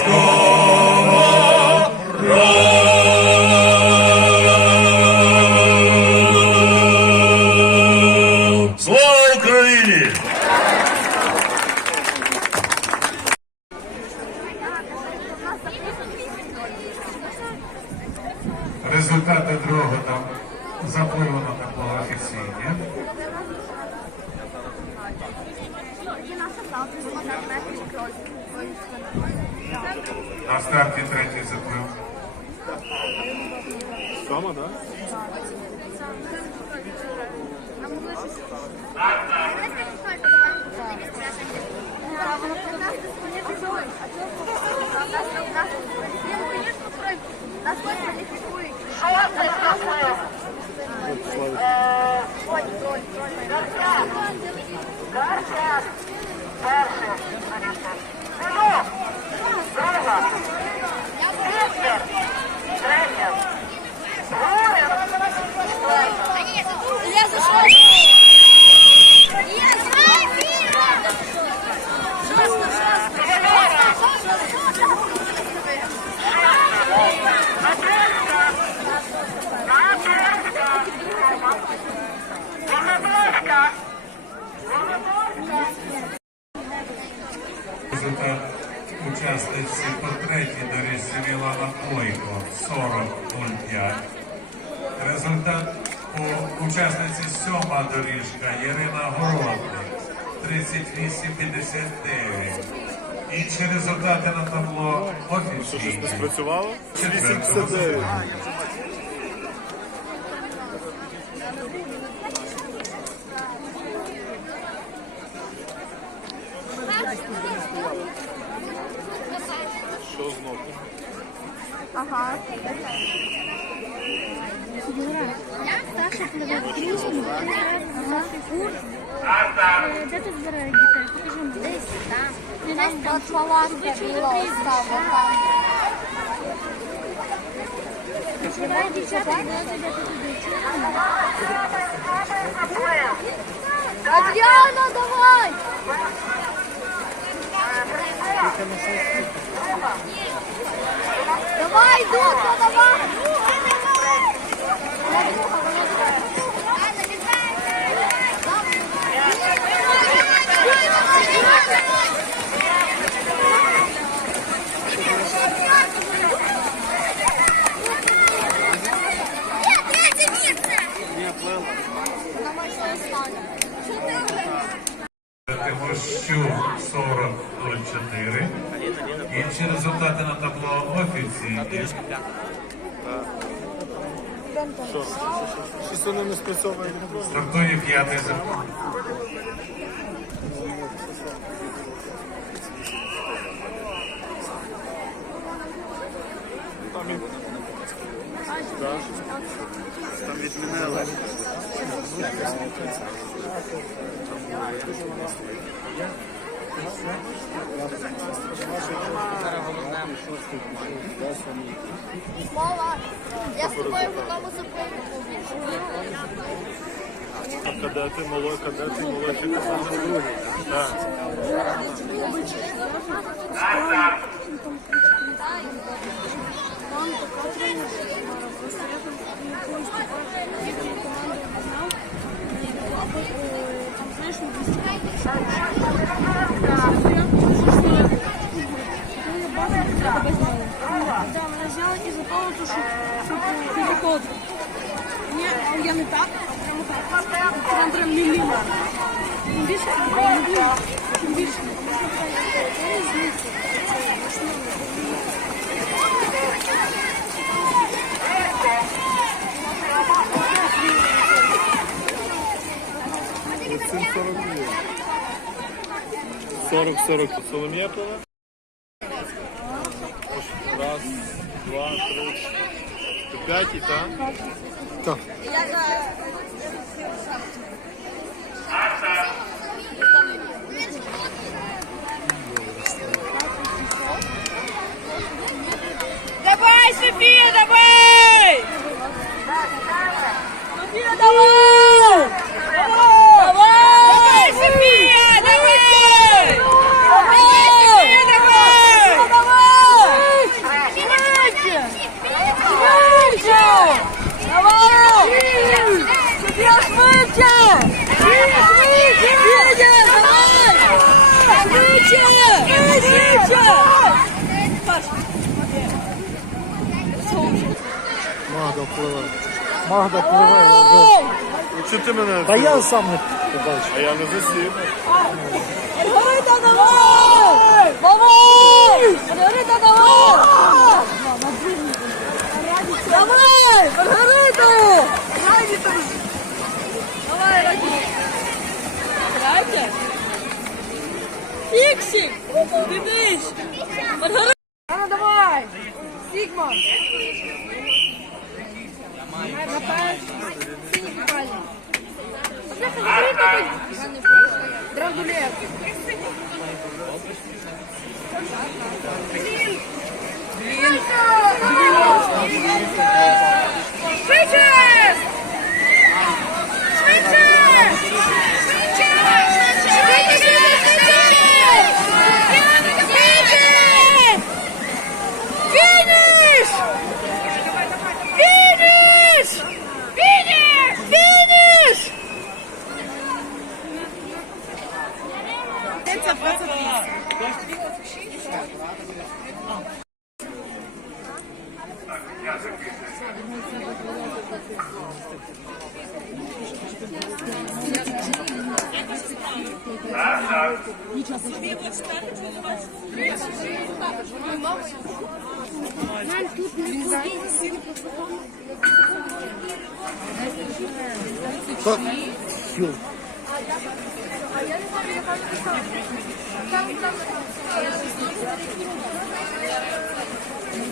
Let's. Я зашел. Жестко, Результат учасниці по третій доріжці Мілана Плойко 40.05. Результат по учасниці сьома доріжка Ірина Городник 38.59. Інші результати на табло офіційні. Не спрацювало? Четвертого 89. Там. Палатка біла там. Ти туди? Адриана, давай! Давай, Духа, давай! 40.04. Інші результати на табло офіційні. Що? Щось воно не спрацьовує. Стартує п'ятий заплив. Там. Да. Там відмінили. Мала, я з тобою в одному зупинку. А кадети, молодь, кадети, молодші кадети другі. Так. Да, 40 Соломія пила? Раз, два, три, чотири. П'ятий, так? Так. Мене? Та сам не побачив. А я не засів. Маргарита, давай! Давай! Маргарита, давай! Давай! Маргарита! Давай, Раді! Грайте! Фіксик! Дивись! Маргарита! Ну, давай! Сігма! Драгулет! Блин. Швидше! Швидше! Швидше! Швидше! Фініш! Фініш! Фініш! Фініш!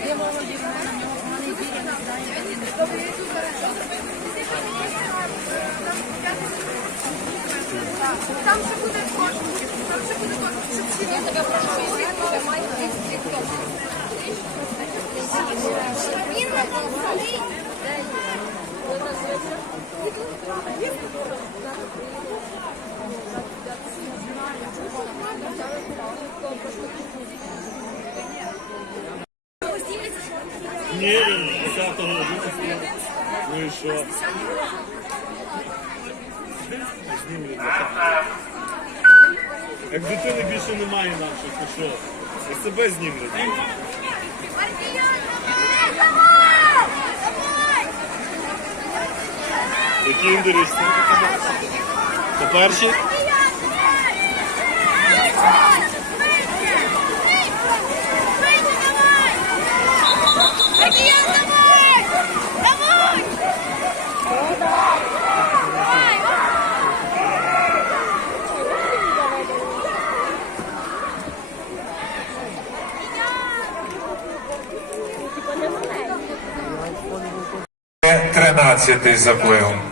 Ні, він 10 години. Ну і що? Знімлю для Як дитини більше немає наших, то що? Я себе знімлю. Які індорічні? Це перші? Тринадцятий заплив. Вон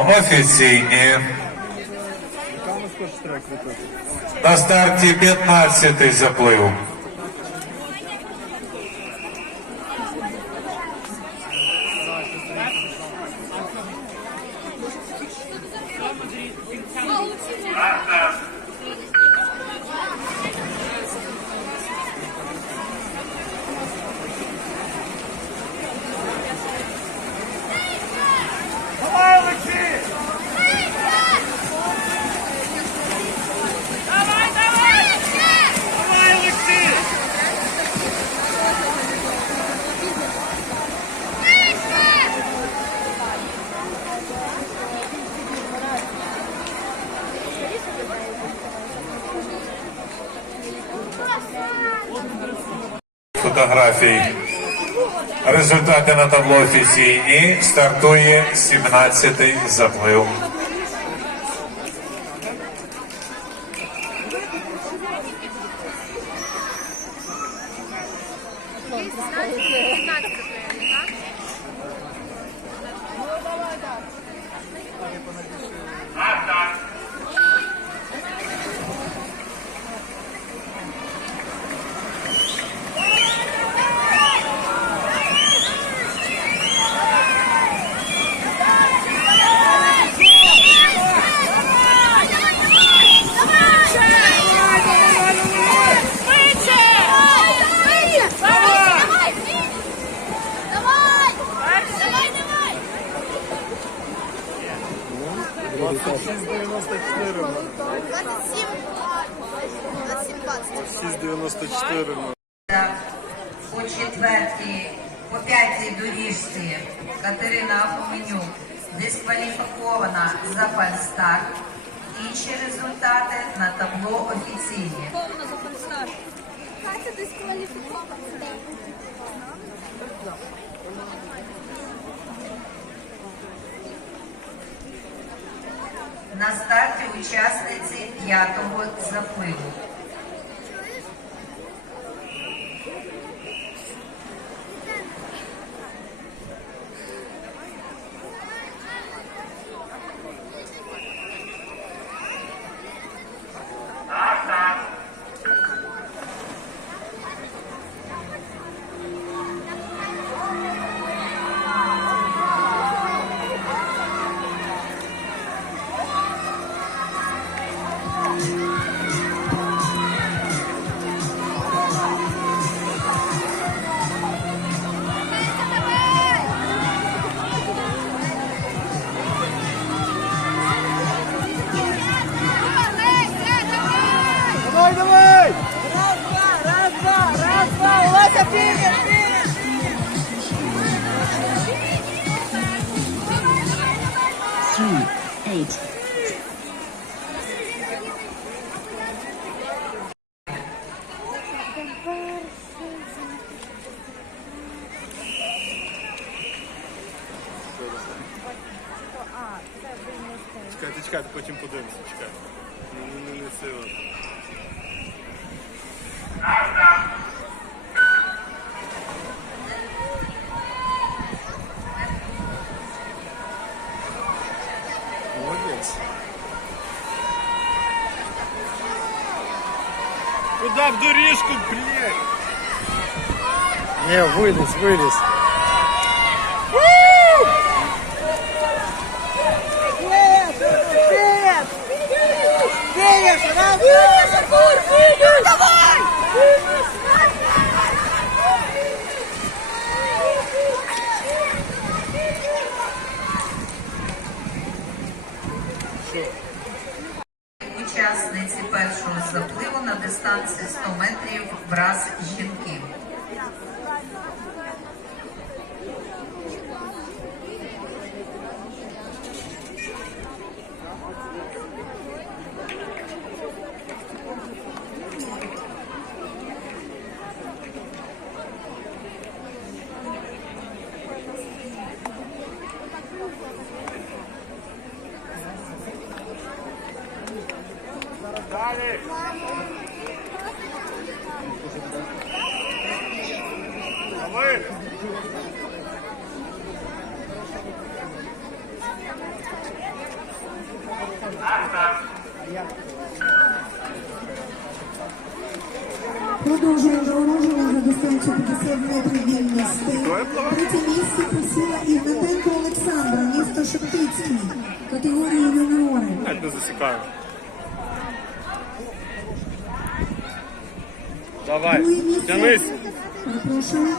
Офіційні. На старті 15 заплив. Фотографій. Результати на табло офіційні. Стартує 17-й заплив. 20. 6,94. по четвертій, по п'ятій доріжці Катерина Афоменюк дискваліфікована за фальстарт. Інші результати на табло офіційні. Катя дискваліфікована. На старті учасниці п'ятого запливу. Three, eight, Where it is, where this. Давай! Продовжуємо завороження за дистанцію 50 метрів вільний. Третє місце посіла Ігнатенко Олександра, місто Шептицький, категорії юніори. Навіть не засікаю. Давай, Друге тянись! перепрошую,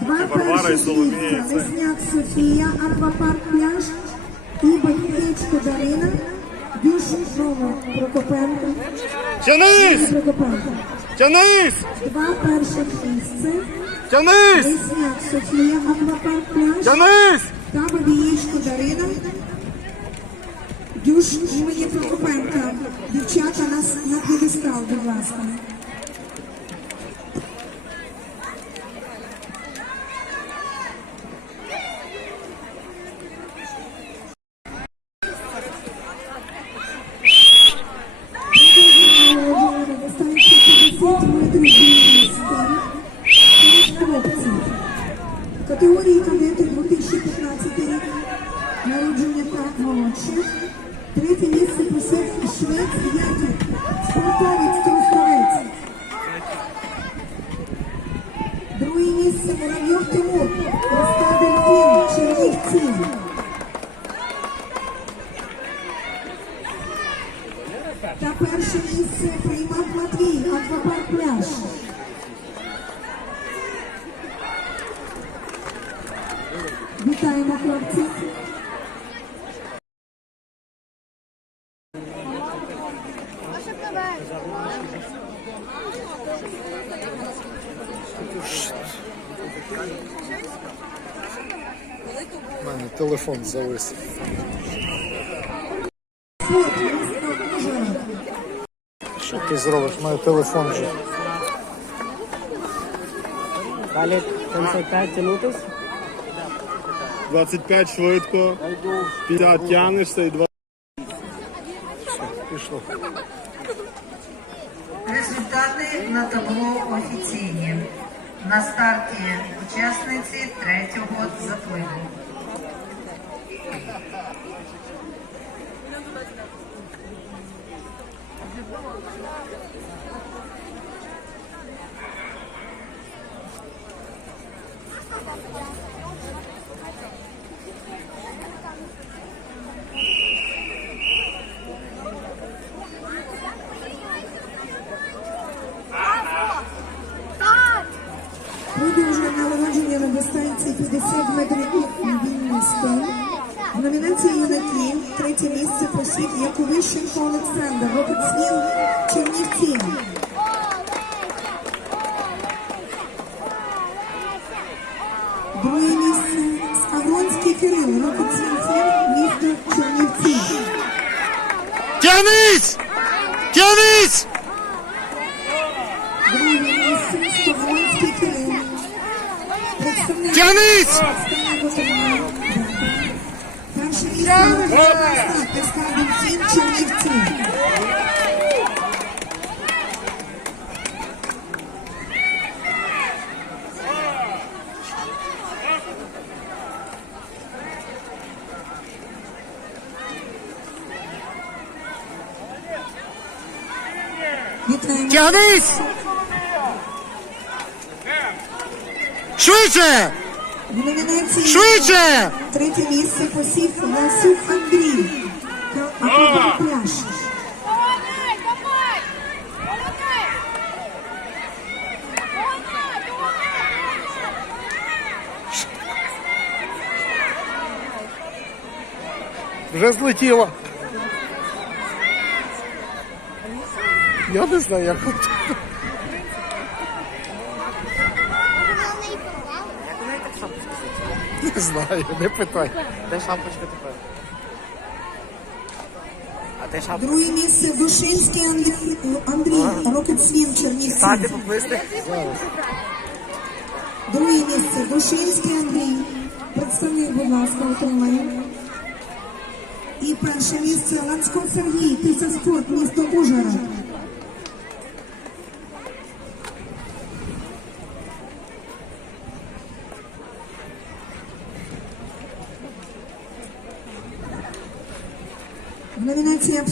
два Варвара і перших Соломія, місця. це. Весняк Софія, Аквапарк Пляж і Батьківська Дарина, Дюш Прокопенко, Тянись! Прокопенко. Тянись! Два перших місця. Тянись! Весняк Софія, Аквапарк Пляж. Тянись! та Бабієчко Дарина. Дюш імені Прокопенка. Дівчата нас на п'єдестал, будь ласка. Друге місце Муравйов Тимур, Роста Дельфін, Чернівці. Та перше місце приймав Матвій, Аквапарк Пляж. Вітаємо хлопців. У мене телефон завис. Що ти зробиш? У телефон же. Далі 35 тянутись. 25 швидко, 50 тянешся і 2. Пішло. Результати на табло офіційні. На старті учасниці третього запливу. Продовжує нагородження на дистанції 50 метрів вільний стиль. В номінації юнаки третє місце посів Яковищенко Олександр, Рокетсвіл, Чернівці. Друге місце Скавронський Кирил, Рокетсвіл, місто Чернівці. Тянись! Тянись! Друге місце Скавронський Кирил. Тянись! Перше Вітаємо. Тянись! Швидше! В номінації Швидше! третє місце посів Васюк Андрій. Вже злетіло. Я не знаю, як Не знаю, не питай. Де шапочка тепер? А де шапочка? Друге місце Душинський Андрій, Андрій Рокетсвім Чернівці. Стати поплисти? Друге місце Душинський Андрій. Представник, будь ласка, отримає. І перше місце Лансько Сергій, Тиса спорт, місто Ужгород.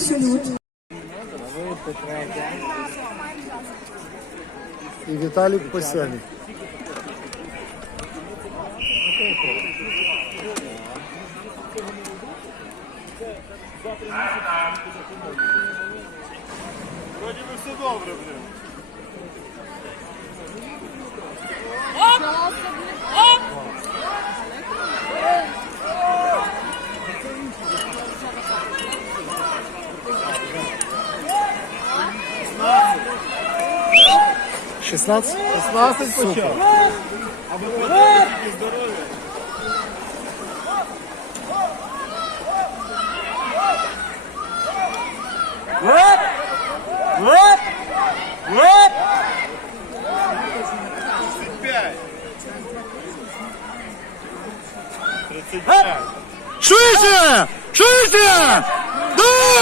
салют. І Віталік Посяник. Вроді би все добре, блін. 16? 16 почав. А ви потім здоров'я. Леп! Леп! Леп! 35! 35! Швидше! Швидше! Давай!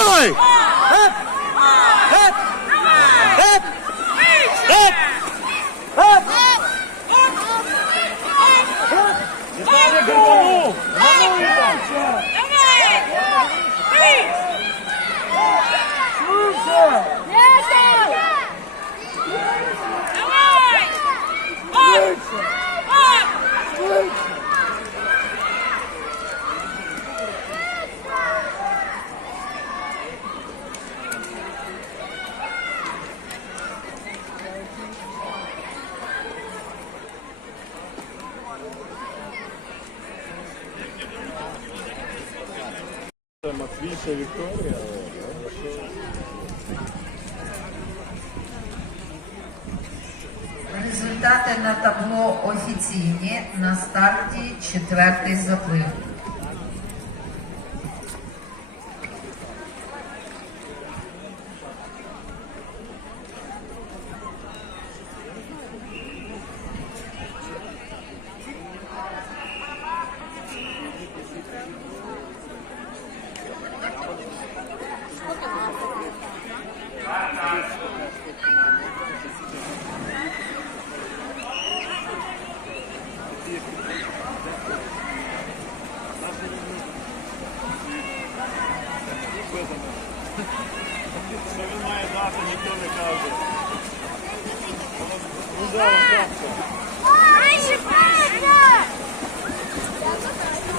Результати на табло офіційні. На старті четвертий заплив.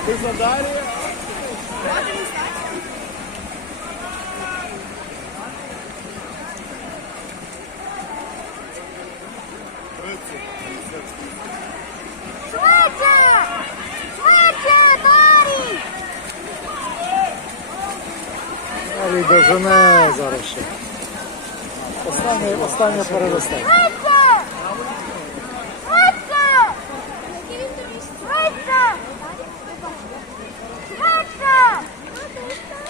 Ти за Дар'я? Швидше! Швидше, Барі! Марій дожене зараз ще. Останнє, останнє перевести. Швидше! Швидше! Швидше! Швидше!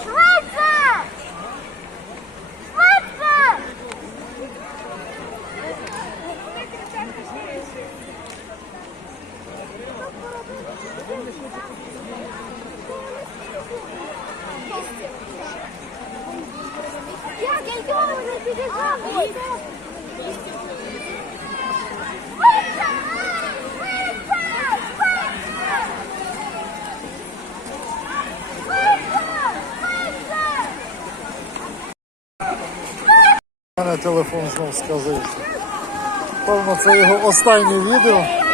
Швидше! Швидше! Я йду, не підійшла! У мене телефон знов сказився. Певно, це його останнє відео.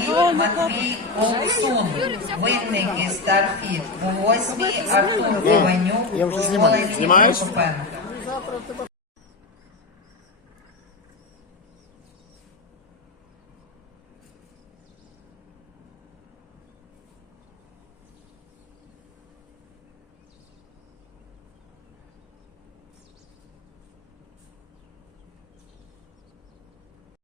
Сьомій Матвій Старфіт. Восьмій Артур. Я знімаю. Валентин Прокопенко.